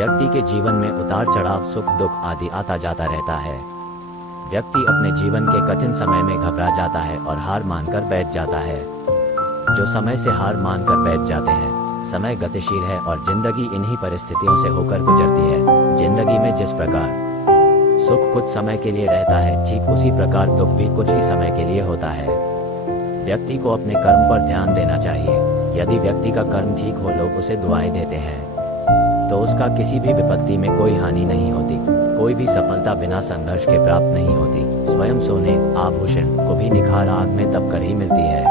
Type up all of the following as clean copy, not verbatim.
व्यक्ति के जीवन में उतार चढ़ाव, सुख दुख आदि आता जाता रहता है। व्यक्ति अपने जीवन के कठिन समय में घबरा जाता है और हार मानकर बैठ जाता है। जो समय से हार मानकर बैठ जाते हैं, समय गतिशील है और जिंदगी इन्हीं परिस्थितियों से होकर गुजरती है। जिंदगी में जिस प्रकार सुख कुछ समय के लिए रहता है, ठीक उसी प्रकार दुख भी कुछ ही समय के लिए होता है। व्यक्ति को अपने कर्म पर ध्यान देना चाहिए। यदि व्यक्ति का कर्म ठीक हो, लोग उसे दुआएं देते हैं, तो उसका किसी भी विपत्ति में कोई हानि नहीं होती। कोई भी सफलता बिना संघर्ष के प्राप्त नहीं होती। स्वयं सोने आभूषण को भी निखार आग में तप कर ही मिलती है।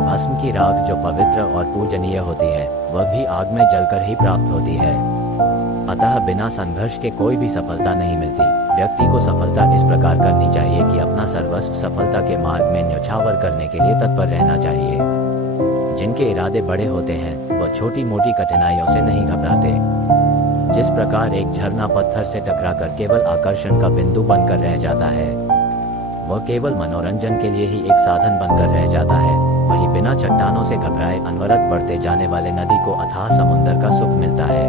भस्म की राख जो पवित्र और पूजनीय होती है, वह भी आग में जलकर ही प्राप्त होती है। अतः बिना संघर्ष के कोई भी सफलता नहीं मिलती। व्यक्ति को सफलता इस प्रकार करनी चाहिए कि अपना सर्वस्व सफलता के मार्ग में न्यौछावर करने के लिए तत्पर रहना चाहिए। जिनके इरादे बड़े होते हैं, वह छोटी मोटी कठिनाइयों से नहीं घबराते। जिस प्रकार एक झरना पत्थर से टकराकर केवल आकर्षण का बिंदु बनकर रह जाता है, वह केवल मनोरंजन के लिए ही एक साधन बनकर रह जाता है, वहीं बिना चट्टानों से घबराए अनवरत बढ़ते जाने वाले नदी को अथाह समुद्र का सुख मिलता है,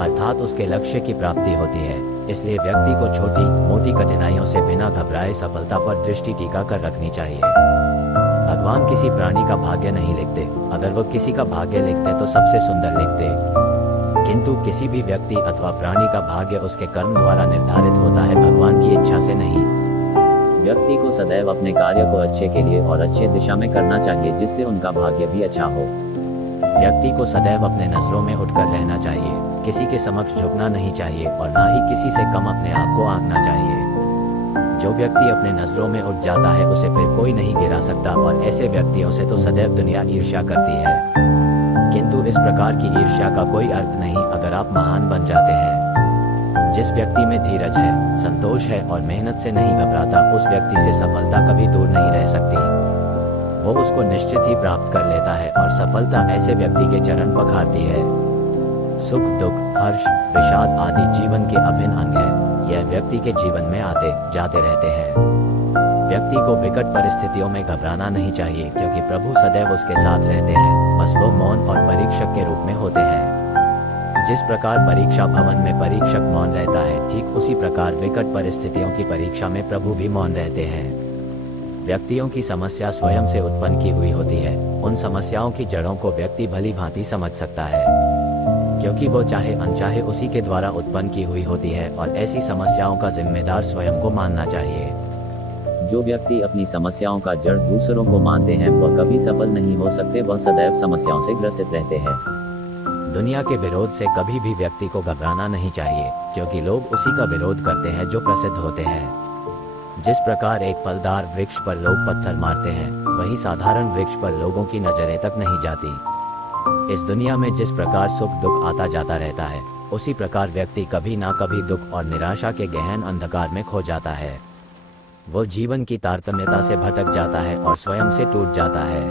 अर्थात उसके लक्ष्य की प्राप्ति होती है। इसलिए व्यक्ति को छोटी मोटी कठिनाइयों से बिना घबराए सफलता पर दृष्टि टीका कर रखनी चाहिए। भगवान किसी प्राणी का भाग्य नहीं लिखते। अगर वह किसी का भाग्य लिखते तो सबसे सुंदर लिखते, किंतु किसी भी व्यक्ति अथवा प्राणी का भाग्य उसके कर्म द्वारा निर्धारित होता है, भगवान की इच्छा से नहीं। व्यक्ति को सदैव अपने कार्य को अच्छे के लिए और अच्छे दिशा में करना चाहिए, जिससे उनका भाग्य भी अच्छा हो। व्यक्ति को सदैव अपने नजरों में उठकर रहना चाहिए, किसी के समक्ष झुकना नहीं चाहिए और ना ही किसी से कम अपने आप को आंकना चाहिए। जो व्यक्ति अपने नजरों में उठ जाता है, उसे फिर कोई नहीं गिरा सकता, और ऐसे व्यक्तियों से तो सदैव दुनिया ईर्ष्या करती है। किंतु इस प्रकार की ईर्ष्या का कोई अर्थ नहीं अगर आप महान बन जाते हैं। जिस व्यक्ति में धीरज है, संतोष है और मेहनत से नहीं घबराता, उस व्यक्ति से सफलता कभी दूर नहीं रह सकती। वो उसको निश्चित ही प्राप्त कर लेता है और सफलता ऐसे व्यक्ति के चरण पखारती है। सुख दुख हर्ष विषाद आदि जीवन के अभिन्न अंग है। यह व्यक्ति के जीवन में आते जाते रहते हैं। व्यक्ति को विकट परिस्थितियों में घबराना नहीं चाहिए, क्योंकि प्रभु सदैव उसके साथ रहते हैं, बस वो मौन और परीक्षक के रूप में होते हैं। जिस प्रकार परीक्षा भवन में परीक्षक मौन रहता है, ठीक उसी प्रकार विकट परिस्थितियों की परीक्षा में प्रभु भी मौन रहते हैं। व्यक्तियों की समस्या स्वयं से उत्पन्न की हुई होती है। उन समस्याओं की जड़ों को व्यक्ति भली भांति समझ सकता है, क्योंकि वो चाहे अनचाहे उसी के द्वारा उत्पन्न की हुई होती है, और ऐसी समस्याओं का जिम्मेदार स्वयं को मानना चाहिए। जो व्यक्ति अपनी समस्याओं का जड़ दूसरों को मानते हैं, वह कभी सफल नहीं हो सकते, वह सदैव समस्याओं से ग्रसित रहते हैं। दुनिया के विरोध से कभी भी व्यक्ति को घबराना नहीं चाहिए, क्योंकि लोग उसी का विरोध करते हैं जो प्रसिद्ध होते हैं। जिस प्रकार एक फलदार वृक्ष पर लोग पत्थर मारते हैं, वही साधारण वृक्ष पर लोगों की नजरें तक नहीं जाती। इस दुनिया में जिस प्रकार सुख दुख आता जाता रहता है, उसी प्रकार व्यक्ति कभी ना कभी दुख और निराशा के गहन अंधकार में खो जाता है। वो जीवन की तारतम्यता से भटक जाता है और स्वयं से टूट जाता है।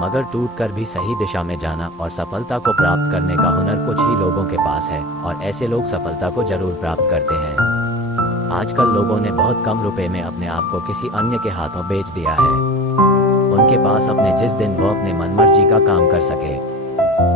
मगर टूटकर भी सही दिशा में जाना और सफलता को प्राप्त करने का हुनर कुछ ही लोगों के पास है, और ऐसे लोग सफलता को जरूर प्राप्त करते हैं। आजकल लोगों ने बहुत कम रुपए में अपने आप को किसी अन्य के हाथों बेच दिया है। उनके पास अपने जिस दिन वो अपने मनमर्जी का काम कर सके,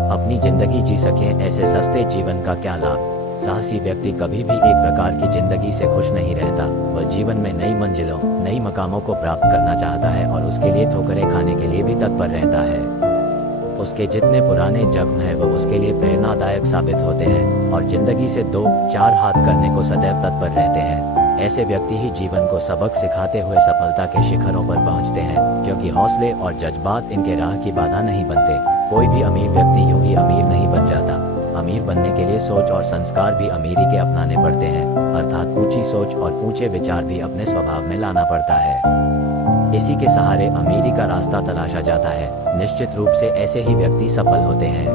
अपनी जिंदगी जी सके, ऐसे सस्ते जीवन का क्या लाभ। साहसी व्यक्ति कभी भी एक प्रकार की जिंदगी से खुश नहीं रहता। वह जीवन में नई मंजिलों नई मकामों को प्राप्त करना चाहता है और उसके लिए ठोकरें खाने के लिए भी तत्पर रहता है। उसके जितने पुराने जख्म हैं वो उसके लिए प्रेरणादायक साबित होते हैं, और जिंदगी से दो चार हाथ करने को सदैव तत्पर रहते हैं। ऐसे व्यक्ति ही जीवन को सबक सिखाते हुए सफलता के शिखरों पर पहुंचते हैं, क्योंकि हौसले और जज्बात इनके राह की बाधा नहीं बनते। कोई भी अमीर व्यक्ति यूं ही अमीर नहीं बन जाता। अमीर बनने के लिए सोच और संस्कार भी अमीरी के अपनाने पड़ते हैं, अर्थात ऊंची सोच और ऊंचे विचार भी अपने स्वभाव में लाना पड़ता है। इसी के सहारे अमीरी का रास्ता तलाशा जाता है। निश्चित रूप से ऐसे ही व्यक्ति सफल होते हैं।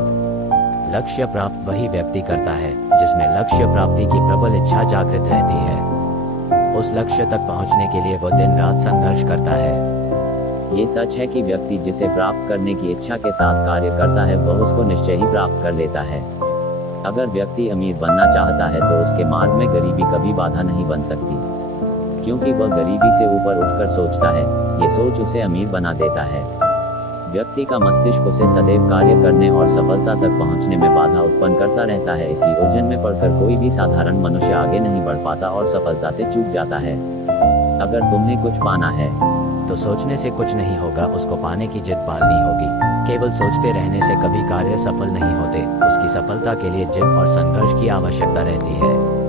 लक्ष्य प्राप्त वही व्यक्ति करता है जिसमें लक्ष्य प्राप्ति की प्रबल इच्छा जागृत रहती है। उस लक्ष्य तक पहुंचने के लिए वह दिन रात संघर्ष करता है। ये सच है कि व्यक्ति जिसे प्राप्त करने की इच्छा के साथ कार्य करता है, वह उसको निश्चय ही प्राप्त कर लेता है। अगर व्यक्ति अमीर बनना चाहता है तो उसके मार्ग में गरीबी कभी बाधा नहीं बन सकती, क्योंकि वह गरीबी से ऊपर उठकर सोचता है। ये सोच उसे अमीर बना देता है। व्यक्ति का मस्तिष्क उसे सदैव कार्य करने और सफलता तक पहुंचने में बाधा उत्पन्न करता रहता है। इसी उलझन में पड़कर कोई भी साधारण मनुष्य आगे नहीं बढ़ पाता और सफलता से चूक जाता है। अगर तुम्हें कुछ पाना है तो सोचने से कुछ नहीं होगा, उसको पाने की जिद पालनी होगी। केवल सोचते रहने से कभी कार्य सफल नहीं होते, उसकी सफलता के लिए जिद और संघर्ष की आवश्यकता रहती है।